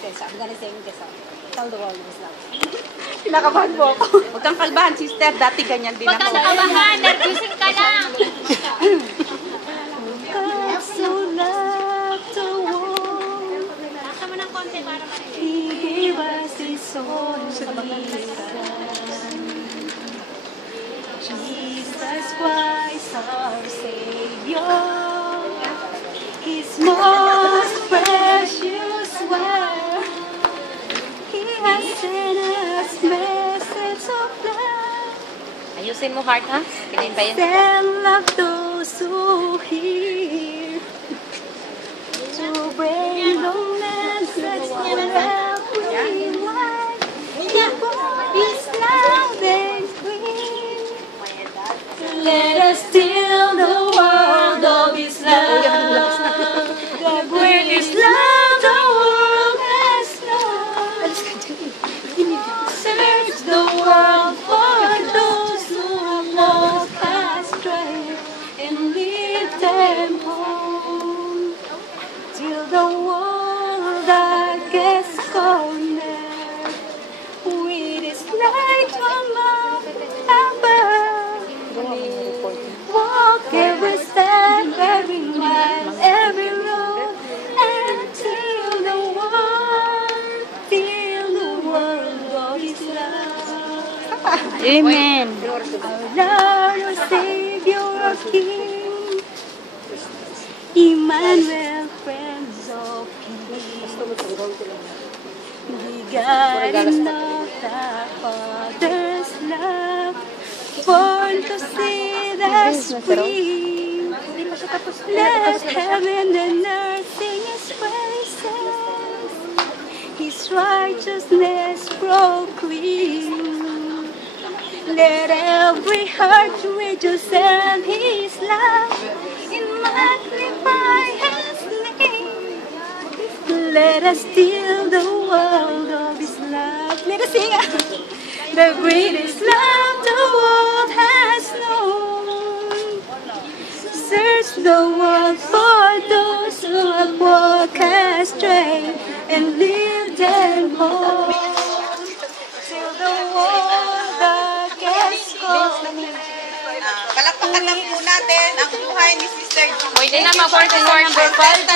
sister. So I'm gonna sing this song. Tell the world is love. Kinakabahan mo ako. Huwag kang kalbahan, sister. Dati ganyan din ako. Huwag kang nakabahan. Nervousin ka lang. So love the world. Nasa mo ng konti para He gave us His own Jesus Christ, our Savior, His most precious word. He has sent us message of love. Ayusin mo, heart, ha? Piliin pa yun. Send love those who hear, to bring the message to everyone. His love and free. Let us still the world of His love. The greatest love the world has known. Search the world for those who walk astray and lead them home, till the world darkest corner with His light from up above. Walk every step, every mile, every road, until the world of His love. Amen. Our Lord, our Savior, our King, Emmanuel, Prince of Peace. We got enough the Father's love, born to see us free. Let heaven and earth sing His praises, His righteousness proclaim. Let every heart rejoice in His love, and magnify His name. Let us steal the world of His love. Let us sing the greatest love the world has known. Search the world for those who have walked astray and lead them home, till the world darkest corner. Palakpakan lang po natin ang buhay ni Sister Julie. Pwede na mag-44 number 5.